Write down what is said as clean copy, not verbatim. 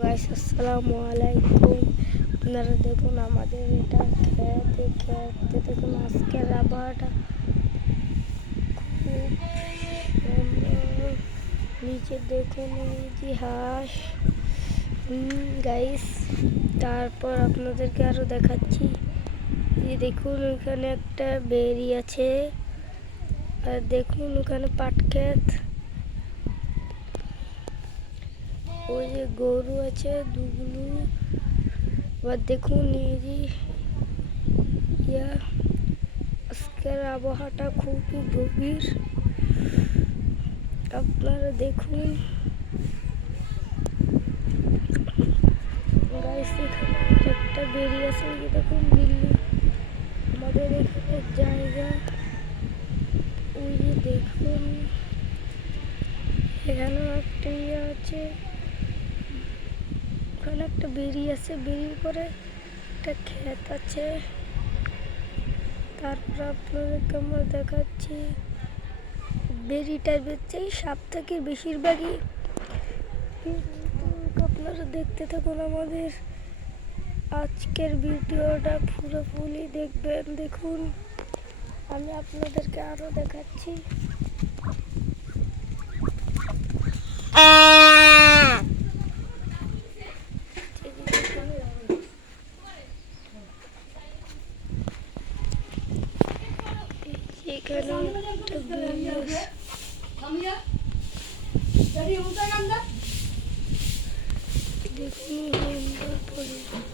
Guys আসসালামু আলাইকুম। আপনারা দেখুন আমাদের এটা খেতে দেখুন আজকের আবহাওয়াটা খুব সুন্দর। নিচে দেখুন এই যে হাঁস গাইস। তারপর আপনাদেরকে আরো দেখাচ্ছি, এই দেখুন ওইখানে একটা বেরি আছে, আর দেখুন ওখানে পাট ক্ষেত, ওই যে গরু আছে দুগুলো। আবার দেখুন এই যে আজকের আবহাওয়াটা খুবই গভীর। আপনারা দেখুন গাইস, এখানে একটা বেরিয়ে আছে, এই যে দেখুন বিল্ডিং। আমাদের এখানে জায়গা, ওই যে দেখুন এখানেও একটা আছে, ওখানে একটা বেরি আছে, বেরির পরে একটা ক্ষেত আছে। তারপর আপনাদেরকে আমরা দেখাচ্ছি বেরিটার বেচেই সব থেকে বেশিরভাগই, আপনারা দেখতে থাকুন আমাদের আজকের ভিডিওটা পুরোপুরি দেখবেন। দেখুন আমি আপনাদেরকে আরো দেখাচ্ছি। এখানে একটা বেরি আছে, দেখুন সুন্দর পরিবেশ।